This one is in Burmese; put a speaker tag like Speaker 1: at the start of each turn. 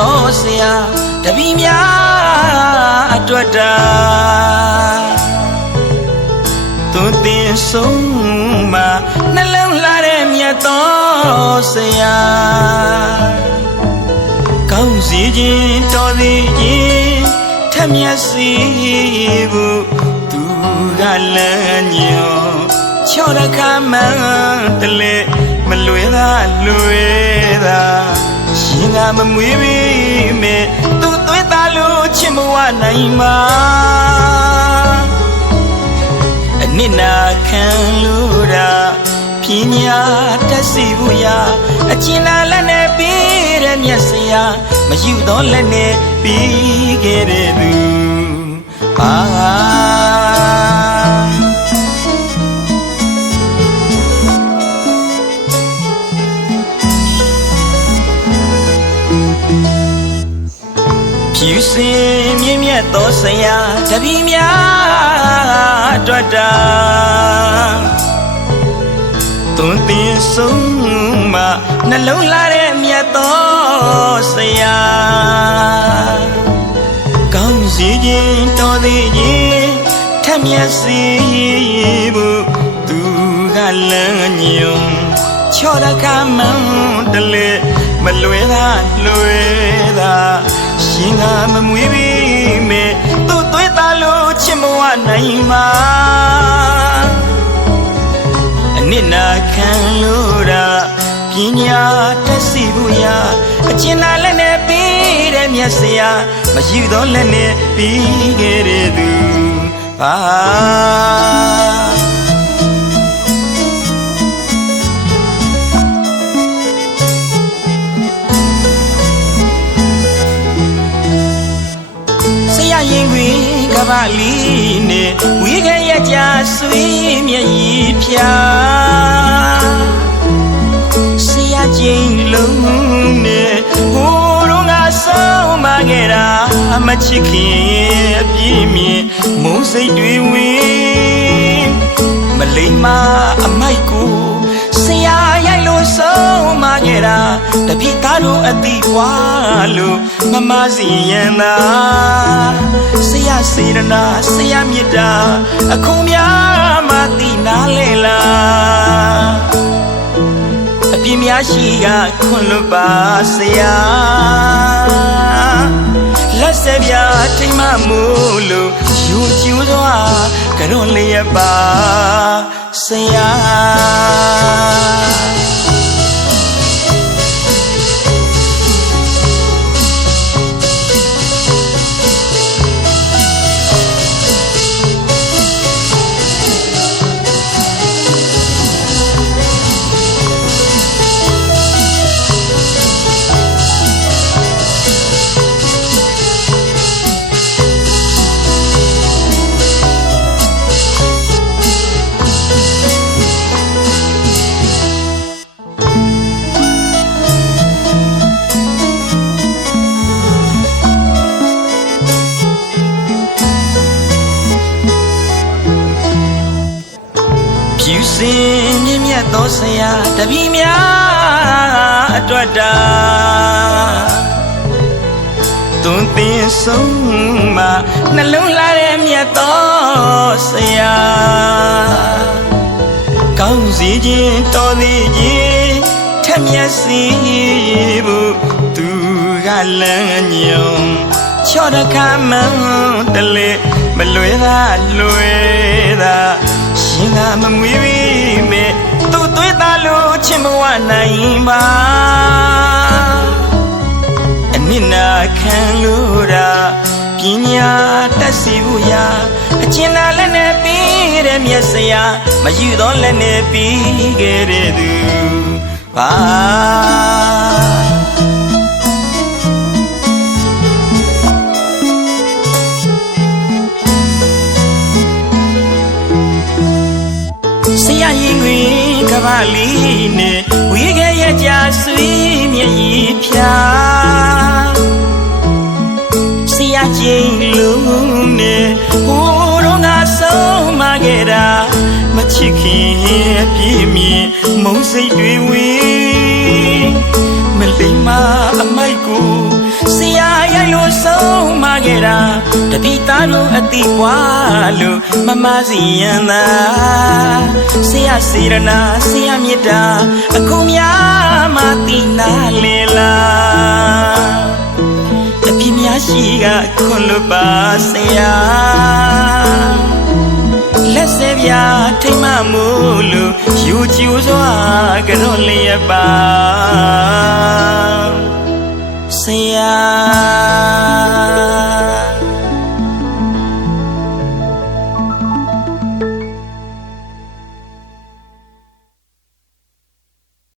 Speaker 1: တော်ဆရာတပည့်များအတွက်တာသူတင်ဆုံးမှာနှလုံးလှတဲ့မြတ်တော်ဆရာကောင်းစီခြင်းတော်သည်ခြင်းထက်မြက်စီဘူးသူကလမ်းညွန်ချောရခမန်းတလေမလွေသာလွေသာ ရှင်ကမမွေးပြီမေသူသွေးသားလို့ချစ်မဝနိုင်မှာအနစ်နာခံလို့တာပညာတတ်စီဘူးရာအကျဉ်းလာလက်နဲ့ပြီးတဲ့မျက်စရာမယူတော့လက်နဲ့ပြီးခဲ့တဲ့သူအာ ဖြူစင်မြင့်မြတ်သောဆရာတပည့်များအတွက်တာသွန်သင်ဆုံးမနှလုံးလာတဲ့မြတ်သောဆရာကောင်းစီခြင်းတော်သေးခြင်းထက်မြက်စီဘူးသူကလမ်းညွန်ချောရကမန်းတလေမလွယ်သာလွယ်သာ ရှင်ကမမွေးပြီမေသူ့သွေးသားလို့ချစ်မဝနိုင်မှာအနစ်နာခံလို့တာပညာတတ်စီဘူးရာအကျဉ်းသာလက်နဲ့ပြီးတဲ့မျက်စရာမယူတော့လက်နဲ့ပြီးခဲ့တဲ့သူအာ ဆရာရင်ခွေကပလီနဲ့ဝီခဲရကြဆွေးမျက်ရည်ဖြာဆရာချင်းလုံးနဲ့ဟိုတော့ငါဆုံးမခဲ့တာမချစ်ခင်အပြည့်မြင်မုန်းစိတ်တွေဝင်မလိမ္မာအမိုက်ကိုဆရာရိုက်လို့ဆုံးမ ခဲ့တာတပိသားတို့အတိပွားလို့မမစီရင်သာဆရာစေရနာဆရာမြတ်တာအခုများမသိနာလေလားအပြင်းများရှိကခွန်လွတ်ပါဆရာလက်ဆက်ပြထိမ့်မမို့လို့ယူကျူးစွာကြောလျက်ပါဆရာ ဖြူစင်မြင့်မြတ်သောဆရာတပည့်များအတွက်တာသွန်သင်ဆုံးမနှလုံးလာတဲ့မြတ်သောဆရာကောင်းစီခြင်းတော်သေးခြင်းထက်မြက်စီဘူးသူကလမ်းညုံချော့တခါမှန်တလေမလွယ်သာလွယ်သာ ရှင်သာမမွေးပြီမေသူ့သွေးသားလို့ချစ်မဝနိုင်ပါအနစ်နာခံလို့တာပညာတတ်စီဘူးရာအကျဉ်းသာလက်နဲ့ပြီးတဲ့မျက်စရာမယူတော့လက်နဲ့ပြီးခဲ့တဲ့သူပါ လီနဲ့ဝီခဲရကြဆွေးမျက်ရည်ဖြာဆရာချင်းလုံးနဲ့ဟိုတော့ငါဆုံးမခဲ့တာမချစ်ခင်အပြည့်မြင်မုန်းစိတ်တွေဝင်မလိမ္မာအမိုက်ကို ဆရာရိုက်လို့ဆုံးမခဲ့တာတပိသားတို့အတိပွားလို့မမစီယံသာဆရာစေရနာဆရာမေတ္တာအကုန်များမသိနာလေလားတပိများရှိကခွန်လို့ပါဆရာလက်စပြထိမ့်မမို့လို့ယူကျူစွာကြောလျက်ပါ ဆရာ